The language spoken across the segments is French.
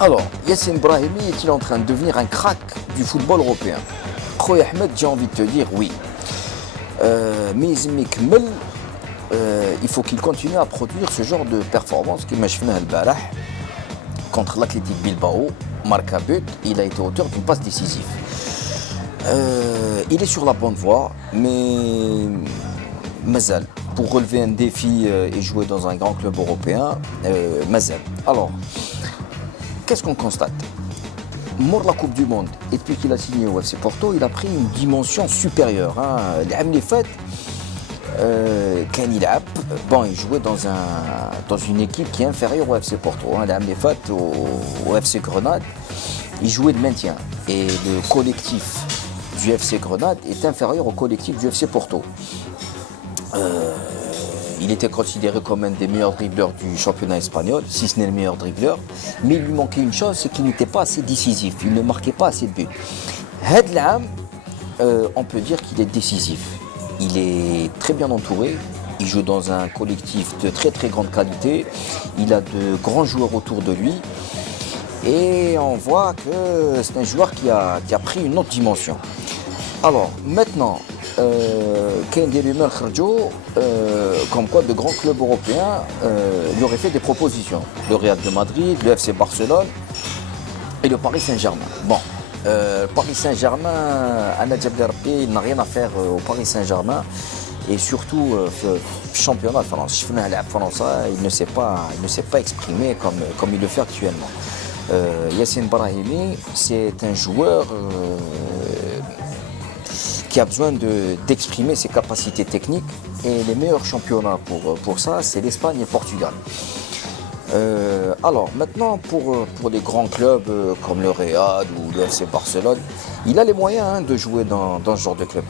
Alors, Yassine Brahimi est-il en train de devenir un crack du football européen? Khoya Ahmed, j'ai envie de te dire oui. Mais il faut qu'il continue à produire ce genre de performance qui m'a fait le contre l'Athletic Bilbao, marque un but, il a été auteur d'une passe décisive. Il est sur la bonne voie, mais Mazal, pour relever un défi et jouer dans un grand club européen, Mazal. Alors, qu'est-ce qu'on constate? Mort la Coupe du Monde, et depuis qu'il a signé au FC Porto, il a pris une dimension supérieure. Les fêtes, quand il jouait dans une équipe qui est inférieure au FC Porto. Les fêtes au FC Grenade, il jouait de maintien. Et le collectif du FC Grenade est inférieur au collectif du FC Porto. Il était considéré comme un des meilleurs dribbleurs du championnat espagnol, si ce n'est le meilleur dribbleur. Mais il lui manquait une chose, c'est qu'il n'était pas assez décisif. Il ne marquait pas assez de buts. Hadlam, on peut dire qu'il est décisif. Il est très bien entouré. Il joue dans un collectif de très très grande qualité. Il a de grands joueurs autour de lui. Et on voit que c'est un joueur qui a pris une autre dimension. Alors, maintenant, qu'il y a des rumeurs comme quoi de grands clubs européens lui auraient fait des propositions. Le Real de Madrid, le FC Barcelone et le Paris Saint-Germain. Bon, Paris Saint-Germain, Anna Djabli Rabbi, il n'a rien à faire au Paris Saint-Germain. Et surtout, le championnat de France, il ne s'est pas exprimé comme il le fait actuellement. Yassine Brahimi, c'est un joueur qui a besoin d'exprimer ses capacités techniques, et les meilleurs championnats pour ça, c'est l'Espagne et le Portugal. Alors maintenant, pour les grands clubs comme le Real ou le FC Barcelone, il a les moyens de jouer dans ce genre de club.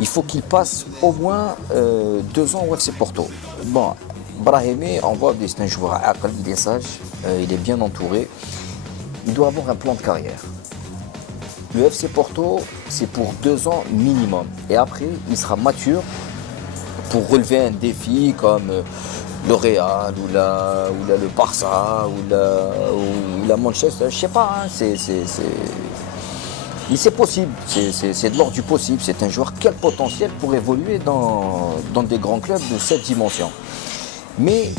Il faut qu'il passe au moins 2 ans au FC Porto. Bon, Brahimi, on voit que c'est un joueur il est sage, il est bien entouré, il doit avoir un plan de carrière. Le FC Porto, c'est pour 2 ans minimum. Et après, il sera mature pour relever un défi comme le Real ou le Barça ou la Manchester. Je sais pas, c'est possible. C'est de l'ordre du possible. C'est un joueur qui a le potentiel pour évoluer dans des grands clubs de cette dimension. Mais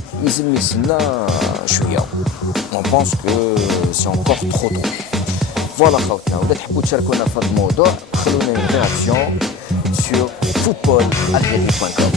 on pense que c'est encore trop tôt. Voilà, خوتنا ولا تحبوا تشاركونا في هذا الموضوع خلونا une réaction sur footballalgérie.com.